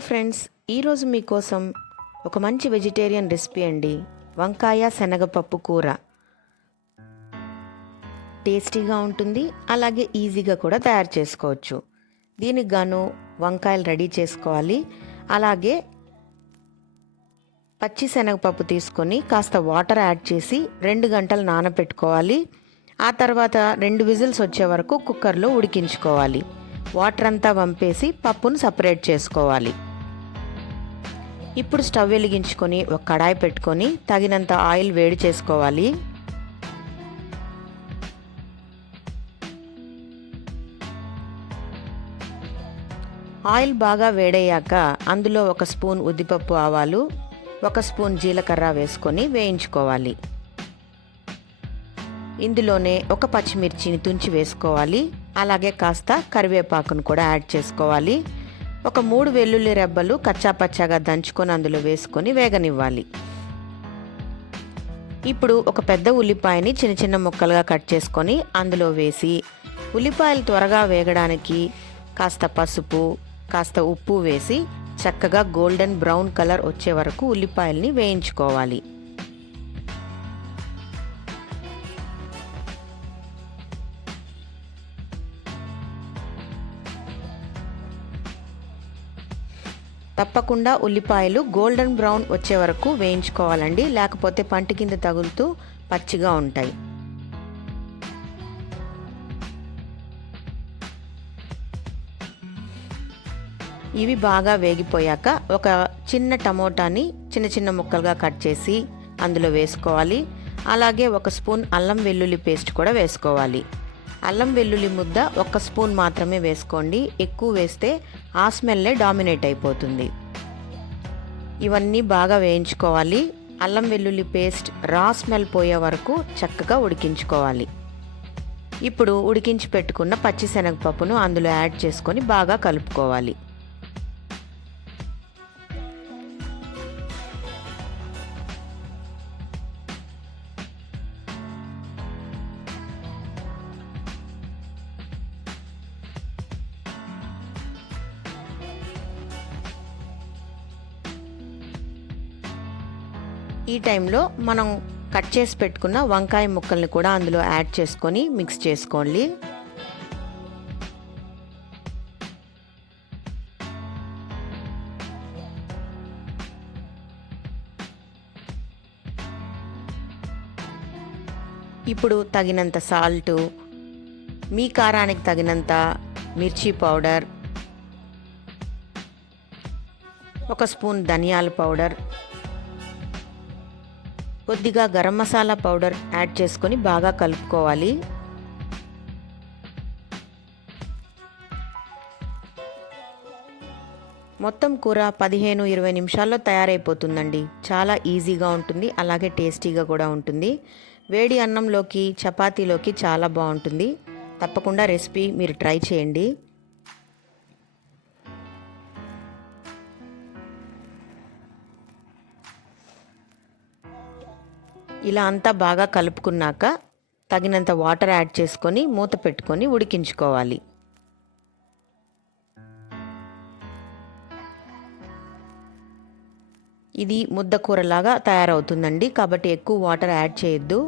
Hello friends, ఈరోజు మీకోసం ఒక మంచి వెజిటేరియన్ రెసిపీ అండి. వంకాయ శనగపప్పు కూర. టేస్టీగా ఉంటుంది, అలాగే ఈజీగా కూడా తయారు చేసుకోవచ్చు. దీనికి గాను వంకాయలు రెడీ చేసుకోవాలి. అలాగే పచ్చి శనగపప్పు తీసుకొని కాస్త వాటర్ యాడ్ చేసి 2 గంటలు నానబెట్టుకోవాలి. ఆ తర్వాత 2 విజిల్స్ వచ్చే వరకు కుక్కర్లో ఉడికించుకోవాలి. వాటర్ అంతా వంపేసి పప్పును సపరేట్ చేసుకోవాలి. ఇప్పుడు స్టవ్ వెలిగించుకొని ఒక కడాయి పెట్టుకొని తగినంత ఆయిల్ వేడి చేసుకోవాలి. ఆయిల్ బాగా వేడయ్యాక అందులో 1 స్పూన్ ఉద్దిపప్పు ఆవాలు, 1 స్పూన్ జీలకర్ర వేసుకొని వేయించుకోవాలి. ఇందులోనే 1 పచ్చిమిర్చిని తుంచి వేసుకోవాలి. అలాగే కాస్త కరివేపాకును కూడా యాడ్ చేసుకోవాలి. 3 వెల్లుల్లి రెబ్బలు కచ్చాపచ్చాగా దంచుకొని అందులో వేసుకొని వేగనివ్వాలి. ఇప్పుడు ఒక పెద్ద ఉల్లిపాయని చిన్న చిన్న ముక్కలుగా కట్ చేసుకొని అందులో వేసి ఉల్లిపాయలు త్వరగా వేగడానికి కాస్త పసుపు, కాస్త ఉప్పు వేసి చక్కగా గోల్డెన్ బ్రౌన్ కలర్ వచ్చే వరకు ఉల్లిపాయల్ని వేయించుకోవాలి. తప్పకుండా ఉల్లిపాయలు గోల్డెన్ బ్రౌన్ వచ్చే వరకు వేయించుకోవాలండి, లేకపోతే పంట కింద తగులుతూ పచ్చిగా ఉంటాయి. ఇవి బాగా వేగిపోయాక ఒక చిన్న టమోటాని చిన్న చిన్న ముక్కలుగా కట్ చేసి అందులో వేసుకోవాలి. అలాగే 1 స్పూన్ అల్లం వెల్లుల్లి పేస్ట్ కూడా వేసుకోవాలి. అల్లం వెల్లుల్లి ముద్ద 1 స్పూన్ మాత్రమే వేసుకోండి, ఎక్కువ వేస్తే ఆ స్మెల్లే డామినేట్ అయిపోతుంది. ఇవన్నీ బాగా వేయించుకోవాలి. అల్లం వెల్లుల్లి పేస్ట్ రా స్మెల్ పోయే వరకు చక్కగా ఉడికించుకోవాలి. ఇప్పుడు ఉడికించి పెట్టుకున్న పచ్చిశనగపప్పును అందులో యాడ్ చేసుకొని బాగా కలుపుకోవాలి. ఈ టైంలో మనం కట్ చేసి పెట్టుకున్న వంకాయ ముక్కల్ని కూడా అందులో యాడ్ చేసుకొని మిక్స్ చేసుకోండి. ఇప్పుడు తగినంత సాల్టు, మీ కారానికి తగినంత మిర్చి పౌడర్, 1 స్పూన్ ధనియాల పౌడర్, కొద్దిగా గరం మసాలా పౌడర్ యాడ్ చేసుకొని బాగా కలుపుకోవాలి. మొత్తం కూర 15-20 నిమిషాల్లో తయారైపోతుందండి. చాలా ఈజీగా ఉంటుంది, అలాగే టేస్టీగా కూడా ఉంటుంది. వేడి అన్నంలోకి, చపాతీలోకి చాలా బాగుంటుంది. తప్పకుండా రెసిపీ మీరు ట్రై చేయండి. ఇలా అంతా బాగా కలుపుకున్నాక తగినంత వాటర్ యాడ్ చేసుకొని మూత పెట్టుకొని ఉడికించుకోవాలి. ఇది ముద్ద కూరలాగా తయారవుతుందండి, కాబట్టి ఎక్కువ వాటర్ యాడ్ చేయొద్దు.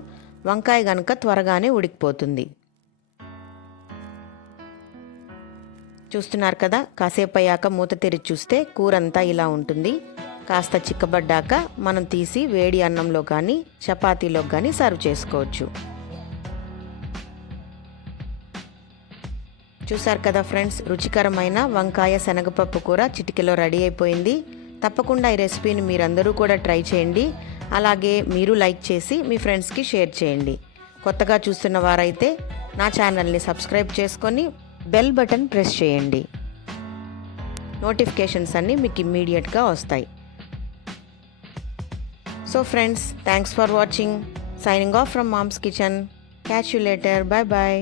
వంకాయ కనుక త్వరగానే ఉడికిపోతుంది. చూస్తున్నారు కదా, కాసేపు అయ్యాక మూత తెరిచి చూస్తే కూర అంతా ఇలా ఉంటుంది. కాస్త చిక్కబడ్డాక మనం తీసి వేడి అన్నంలో కానీ చపాతీలో కానీ సర్వ్ చేసుకోవచ్చు. చూసారు కదా ఫ్రెండ్స్, రుచికరమైన వంకాయ శనగపప్పు కూర చిటికెలో రెడీ అయిపోయింది. తప్పకుండా ఈ రెసిపీని మీరందరూ కూడా ట్రై చేయండి. అలాగే మీరు లైక్ చేసి మీ ఫ్రెండ్స్కి షేర్ చేయండి. కొత్తగా చూస్తున్న వారైతే నా ఛానల్ని సబ్స్క్రైబ్ చేసుకొని బెల్ బటన్ ప్రెస్ చేయండి. నోటిఫికేషన్స్ అన్నీ మీకు ఇమ్మీడియట్గా వస్తాయి. So friends, thanks for watching. Signing off from Mom's Kitchen. Catch you later. Bye bye.